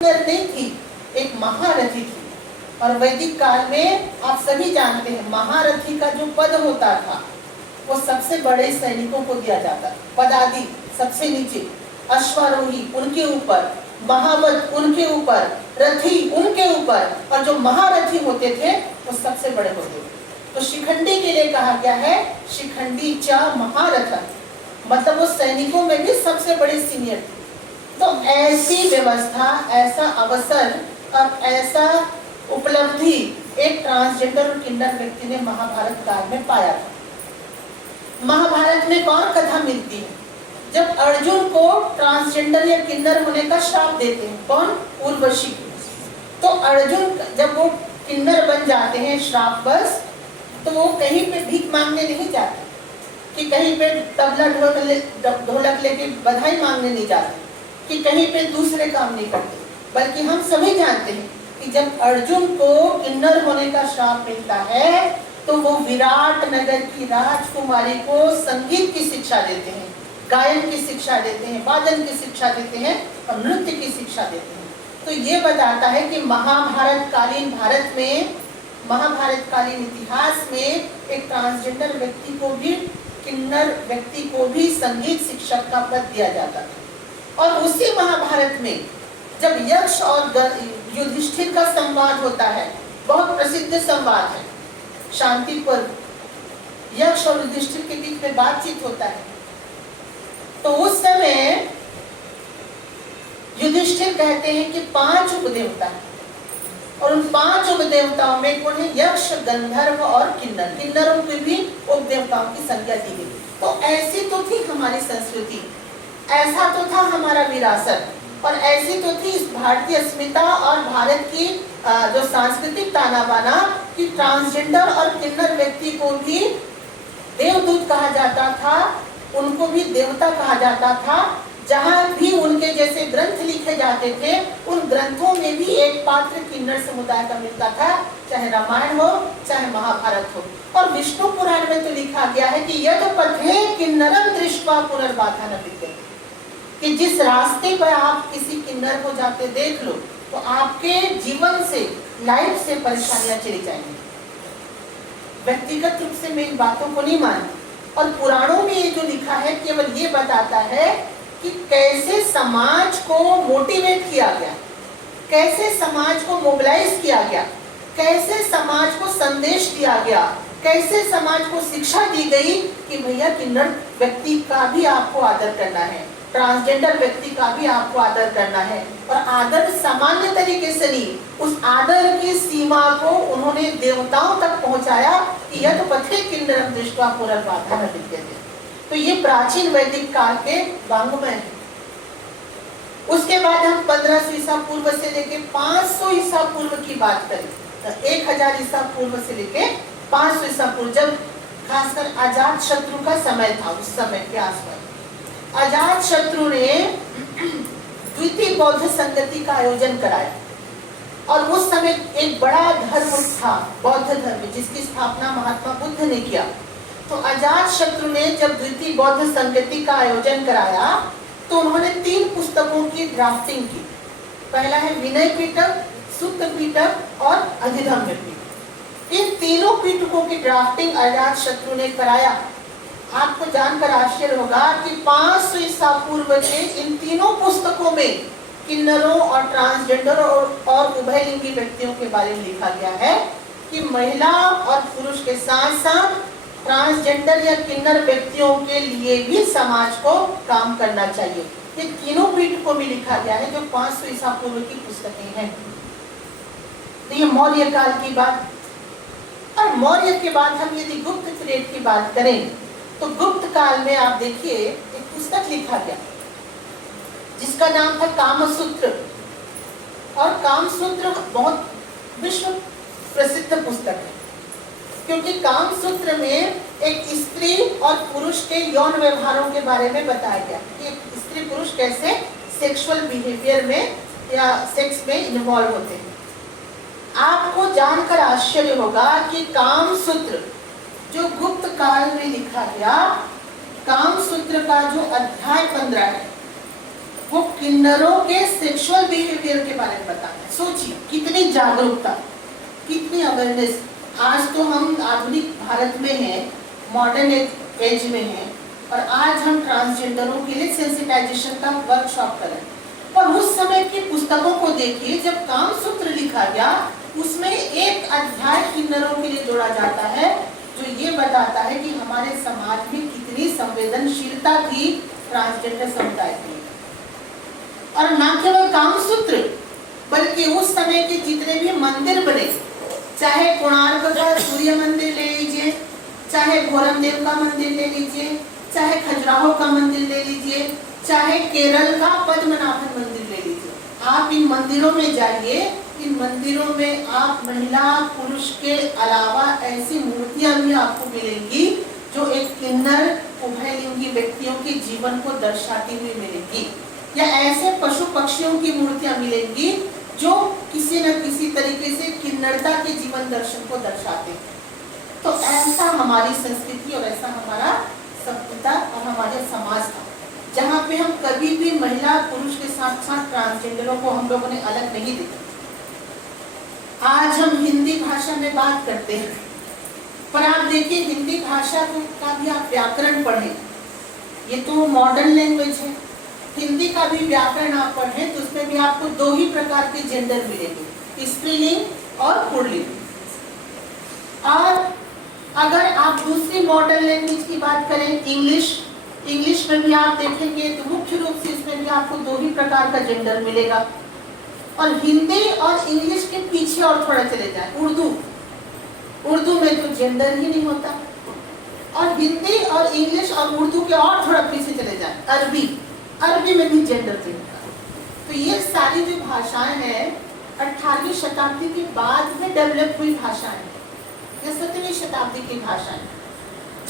नहीं थी, एक महारथी थी। और वैदिक काल में आप सभी जानते हैं महारथी का जो पद होता था वो सबसे बड़े सैनिकों को दिया जाता था। पदादि सबसे नीचे, अश्वारोही उनके ऊपर, महावत उनके ऊपर, रथी उनके ऊपर, और जो महारथी होते थे वो सबसे बड़े होते थे। तो शिखंडी के लिए कहा गया है शिखंडी च महारथ, मतलब वो सैनिकों में भी सबसे बड़े सीनियर थे। तो ऐसी व्यवस्था, ऐसा अवसर और ऐसा उपलब्धि एक ट्रांसजेंडर और किन्नर व्यक्ति ने महाभारत काल में पाया था। महाभारत में कौन कथा मिलती है? जब अर्जुन को ट्रांसजेंडर या किन्नर होने का श्राप देते हैं, कौन? उर्वशी। तो अर्जुन जब वो किन्नर बन जाते हैं श्रापवश, तो वो कहीं पे भीख मांगने नहीं जाते, कि कहीं पे तबला ढोलक लेके बधाई मांगने नहीं जाते, कि कहीं पे दूसरे काम नहीं करते, बल्कि हम सभी जानते हैं कि जब अर्जुन को किन्नर होने का श्राप मिलता है तो वो विराट नगर की राजकुमारी को संगीत की शिक्षा देते हैं, गायन की शिक्षा देते हैं, वादन की शिक्षा देते हैं और नृत्य की शिक्षा देते हैं। तो ये बताता है कि महाभारत कालीन भारत में, महाभारत कालीन इतिहास में एक ट्रांसजेंडर व्यक्ति को भी, किन्नर व्यक्ति को भी संगीत शिक्षक का पद दिया जाता था। और उसी महाभारत में जब यक्ष और युधिष्ठिर का संवाद होता है, बहुत प्रसिद्ध संवाद है, शांति पर्व, यक्ष और युधिष्ठिर के बीच में बातचीत होता है। तो उस समय युधिष्ठिर कहते हैं कि 5 उपदेवता है, और उन 5 उपदेवताओं में कौन है? यक्ष, गंधर्व और किन्नर। किन्नरों को भी उपदेवताओं की संज्ञा दी गई। तो ऐसी तो थी हमारी संस्कृति, ऐसा तो था हमारा विरासत, और ऐसी तो थी इस भारतीय अस्मिता और भारत की जो सांस्कृतिक ताना बाना कि ट्रांसजेंडर और किन्नर व्यक्ति को भी देवदूत कहा जाता था, उनको भी देवता कहा जाता था। जहाँ भी उनके जैसे ग्रंथ लिखे जाते थे, उन ग्रंथों में भी एक पात्र किन्नर समुदाय का मिलता था, चाहे रामायण हो चाहे महाभारत हो। और विष्णु पुराण में तो लिखा गया है कि यद पथे किन्नरं दृष्ट्वा पुनर्बाधा न विद्यते, कि जिस रास्ते पर आप किसी किन्नर को जाते देख लो तो आपके जीवन से, लाइफ से परेशानियां चली जाएंगी। व्यक्तिगत रूप से मैं इन बातों को नहीं मानती, और पुराणों में ये जो लिखा है केवल ये बताता है कि कैसे समाज को मोटिवेट किया गया, कैसे समाज को मोबिलाइज किया गया, कैसे समाज को संदेश दिया गया, कैसे समाज को शिक्षा दी गई कि भैया किन्नर व्यक्ति का भी आपको आदर करना है, ट्रांसजेंडर व्यक्ति का भी आपको आदर करना है। और आदर सामान्य तरीके से नहीं, उस आदर की सीमा को उन्होंने देवताओं तक पहुंचाया कि यद पथे किन्नरं दृष्ट्वा पुनर्बाधा न विद्यते। तो ये प्राचीन वैदिक काल के वाङ्मय है। उसके बाद हम 1500 ईसा पूर्व से लेके 500 ईसा पूर्व की बात करें, तो 1000 ईसा पूर्व से लेके 500 ईसा पूर्व, जब खासकर अजात शत्रु का समय था, उस समय के आसपास अजात शत्रु ने द्वितीय बौद्ध संगति का आयोजन कराया। और उस समय एक बड़ा धर्म था बौद्ध धर्म, जिसकी स्थापना महात्मा बुद्ध ने किया। तो अजात शत्रु ने जब द्वितीय बौद्ध संगति का आयोजन कराया तो उन्होंने 3 पुस्तकों की ड्राफ्टिंग की। पहला है विनय पिटक, सूत्र पिटक और अधिधम्म पिटक। इन तीनों पिटकों की ड्राफ्टिंग अजात शत्रु ने कराया। आपको जानकर आश्चर्य होगा कि 500 ईसा पूर्व के इन तीनों पुस्तकों में किन्नरों और ट्रांसजेंडर और उभयलिंगी व्यक्तियों के बारे में लिखा गया है कि महिला और पुरुष के साथ साथ ट्रांसजेंडर या किन्नर व्यक्तियों के लिए भी समाज को काम करना चाहिए। ये तीनों पीठकों में लिखा गया है, जो 500 ईसा पूर्व की पुस्तकें हैं। तो ये मौर्य काल की बात। और मौर्य के बाद हम यदि गुप्त पीरियड की बात करें तो गुप्त काल में आप देखिए एक पुस्तक लिखा गया जिसका नाम था कामसूत्र। और कामसूत्र बहुत विश्व प्रसिद्ध पुस्तक है, क्योंकि कामसूत्र में एक स्त्री और पुरुष के यौन व्यवहारों के बारे में बताया गया कि स्त्री पुरुष कैसे सेक्सुअल बिहेवियर में या सेक्स में इन्वॉल्व होते हैं। आपको जानकर आश्चर्य होगा कि कामसूत्र जो गुप्त काल में लिखा गया, कामसूत्र का जो अध्याय 15 है, वो किन्नरों के सेक्सुअल बिहेवियर के बारे में बताना है। सोचिए कितनी जागरूकता, कितनी अवेयरनेस। आज तो हम आधुनिक भारत में हैं, मॉडर्न एज में हैं, और आज हम ट्रांसजेंडरों के लिए सेंसिटाइजेशन का वर्कशॉप करें। और उस समय की पुस्तकों को देखिए, जब कामसूत्र लिखा गया उसमें एक अध्याय किन्नरों के लिए जोड़ा जाता है, जो ये बताता है कि हमारे समाज में कितनी संवेदनशीलता थी ट्रांसजेंडर समुदाय के लिए। और न केवल कामसूत्र, बल्कि उस समय के जितने भी मंदिर बने, चाहे कोणार्क का सूर्य मंदिर ले लीजिए, चाहे भोरमदेव का मंदिर ले लीजिए, चाहे खजुराहो का मंदिर ले लीजिए, चाहे केरल का पद्मनाभन मंदिर ले लीजिए, आप इन मंदिरों में जाइए। इन मंदिरों में आप महिला पुरुष के अलावा ऐसी मूर्तियां भी आपको मिलेंगी जो एक किन्नर उभयलिंगी व्यक्तियों के जीवन को दर्शाती हुई मिलेंगी, या ऐसे पशु पक्षियों की मूर्तियां मिलेंगी जो किसी न किसी तरीके से किन्नरता के जीवन दर्शन को दर्शाते हैं। तो ऐसा हमारी संस्कृति और ऐसा हमारा सभ्यता और हमारे समाज था, जहाँ पे हम कभी भी महिला पुरुष के साथ साथ ट्रांसजेंडरों को हम लोगों ने अलग नहीं देखा। आज हम हिंदी भाषा में बात करते हैं, पर आप देखिए हिंदी भाषा का भी आप व्याकरण पढ़ें, ये तो मॉडर्न लैंग्वेज है। हिंदी का भी व्याकरण आप पढ़ें तो उसमें भी आपको दो ही प्रकार के जेंडर मिलेंगे, स्त्रीलिंग और पुल्लिंग। और अगर आप दूसरी मॉडर्न लैंग्वेज की बात करें, इंग्लिश में भी आप देखेंगे तो मुख्य रूप से इसमें भी आपको दो ही प्रकार का जेंडर मिलेगा। और हिंदी और इंग्लिश के पीछे और थोड़ा चले जाए, उर्दू में तो जेंडर ही नहीं होता। और हिंदी और इंग्लिश और उर्दू के और थोड़ा पीछे चले जाए, अरबी में भी जेंडर नहीं होता। तो ये सारी जो भाषाएं हैं 18वीं शताब्दी के बाद में डेवलप हुई भाषाएं, या 17वीं शताब्दी की भाषाएं।